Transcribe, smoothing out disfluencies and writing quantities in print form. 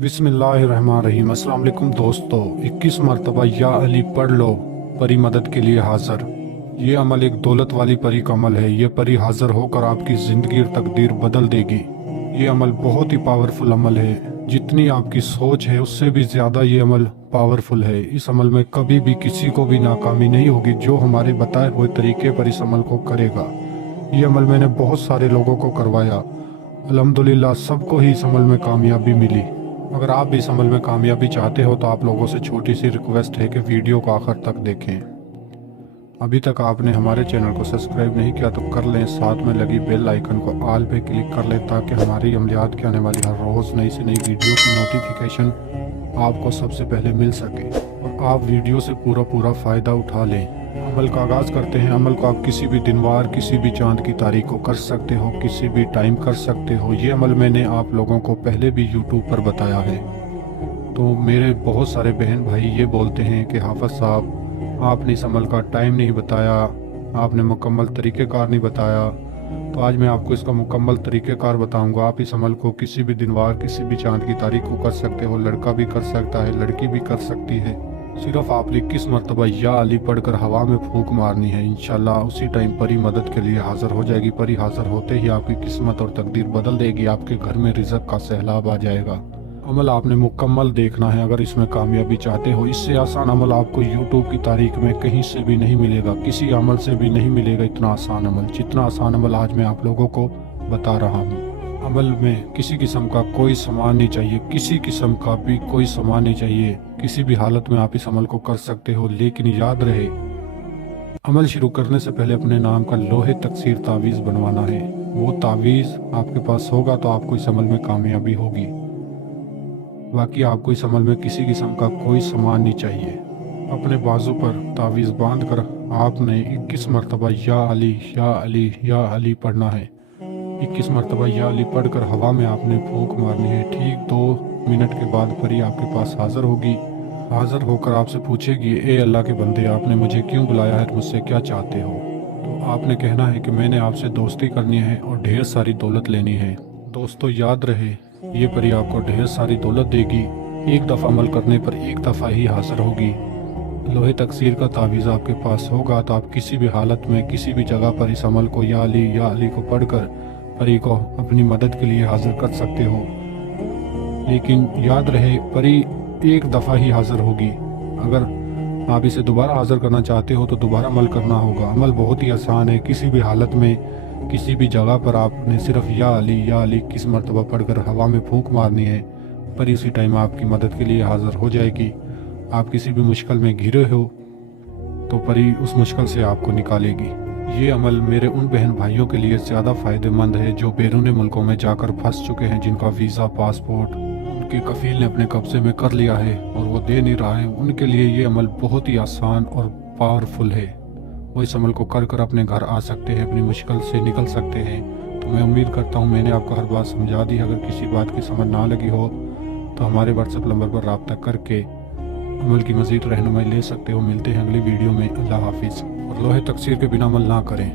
बिस्मिल्लाहिर्रहमानिर्रहीम। अस्सलाम वालेकुम दोस्तों, 21 मरतबा या अली पढ़ लो, परी मदद के लिए हाजिर। ये अमल एक दौलत वाली परी का अमल है। ये परी हाजिर होकर आपकी ज़िंदगी और तकदीर बदल देगी। ये अमल बहुत ही पावरफुल अमल है। जितनी आपकी सोच है उससे भी ज़्यादा ये अमल पावरफुल है। इस अमल में कभी भी किसी को भी नाकामी नहीं होगी जो हमारे बताए हुए तरीके पर इस अमल को करेगा। ये अमल मैंने बहुत सारे लोगों को करवाया, अल्हम्दुलिल्लाह सबको ही इस अमल में कामयाबी मिली। अगर आप भी इस अमल में कामयाबी चाहते हो तो आप लोगों से छोटी सी रिक्वेस्ट है कि वीडियो को आखिर तक देखें। अभी तक आपने हमारे चैनल को सब्सक्राइब नहीं किया तो कर लें, साथ में लगी बेल आइकन को ऑल पे क्लिक कर लें ताकि हमारी अमलियात की आने वाली हर रोज़ नई से नई वीडियो की नोटिफिकेशन आपको सबसे पहले मिल सके और आप वीडियो से पूरा फ़ायदा उठा लें। अमल का आगाज़ करते हैं। अमल को आप किसी भी दिनवार, किसी भी चांद की तारीख को कर सकते हो, किसी भी टाइम कर सकते हो। ये अमल मैंने आप लोगों को पहले भी यूट्यूब पर बताया है। तो मेरे बहुत सारे बहन भाई ये बोलते हैं कि हाफ़िज़ साहब आपने इस अमल का टाइम नहीं बताया, आपने मुकम्मल तरीक़ेकार नहीं बताया। तो आज मैं आपको इसका मुकम्मल तरीक़ेकार बताऊंगा। आप इस अमल को किसी भी दिनवार, किसी भी चांद की तारीख को कर सकते हो। लड़का भी कर सकता है, लड़की भी कर सकती है। सिर्फ आपने 21 मरतबा या अली पढ़कर हवा में फूंक मारनी है। इंशाल्लाह उसी टाइम परी मदद के लिए हाजिर हो जाएगी। परी हाजिर होते ही आपकी किस्मत और तकदीर बदल देगी। आपके घर में रिज़्क़ का सैलाब आ जाएगा। अमल आपने मुकम्मल देखना है अगर इसमें कामयाबी चाहते हो। इससे आसान अमल आपको यूट्यूब की तारीख में कहीं से भी नहीं मिलेगा, किसी अमल से भी नहीं मिलेगा इतना आसान अमल, जितना आसान अमल आज मैं आप लोगों को बता रहा हूँ। अमल में किसी किस्म का कोई सामान नहीं चाहिए, किसी किस्म का भी कोई सामान नहीं चाहिए। किसी भी हालत में आप इस अमल को कर सकते हो, लेकिन याद रहे अमल शुरू करने से पहले अपने नाम का लोहे तकसीर तावीज़ बनवाना है। वो तावीज़ आपके पास होगा तो आपको इस अमल में कामयाबी होगी। बाकी आपको इस अमल में किसी किस्म का कोई सामान नहीं चाहिए। अपने बाजू पर तावीज़ बांध कर आपने 21 मरतबा या अली या अली या अली पढ़ना है। 21 मरतबा या अली पढ़कर हवा में आपने फूंक मारनी है। ठीक 2 मिनट के बाद परी आपके पास हाजिर होगी। हाजिर होकर आपसे पूछेगी, ए अल्लाह के बंदे, आपने मुझे क्यों बुलाया है, मुझसे क्या चाहते हो? तो आपने कहना है कि मैंने आपसे दोस्ती करनी है और ढेर सारी दौलत लेनी है। दोस्तों याद रहे ये परी आपको ढेर सारी दौलत देगी। एक दफ़ा अमल करने पर एक दफ़ा ही हाजिर होगी। लोहे तकसीर का तावीज़ आपके पास होगा तो आप किसी भी हालत में किसी भी जगह पर इस अमल को या अली को पढ़कर परी को अपनी मदद के लिए हाजिर कर सकते हो। लेकिन याद रहे परी एक दफ़ा ही हाजिर होगी। अगर आप इसे दोबारा हाजिर करना चाहते हो तो दोबारा अमल करना होगा। अमल बहुत ही आसान है। किसी भी हालत में किसी भी जगह पर आपने सिर्फ या अली 21 मरतबा पढ़कर हवा में फूंक मारनी है। परी उसी टाइम आपकी मदद के लिए हाजिर हो जाएगी। आप किसी भी मुश्किल में घिरे हो तो परी उस मुश्किल से आपको निकालेगी। ये अमल मेरे उन बहन भाइयों के लिए ज़्यादा फ़ायदेमंद है जो बैरूनी मुल्कों में जाकर फंस चुके हैं, जिनका वीज़ा, पासपोर्ट उनके कफ़ील ने अपने कब्ज़े में कर लिया है और वो दे नहीं रहा है। उनके लिए ये अमल बहुत ही आसान और पावरफुल है। वो इस अमल को कर कर अपने घर आ सकते हैं, अपनी मुश्किल से निकल सकते हैं। तो मैं उम्मीद करता हूँ मैंने आपको हर बात समझा दी। अगर किसी बात की समझ ना लगी हो तो हमारे व्हाट्सएप नंबर पर रब्ता करके अमल की मज़ीद रहनुमाई ले सकते हो। मिलते हैं अगली वीडियो में। अल्लाह हाफिज़। और लोहे तकसीर के बिना अमल ना करें।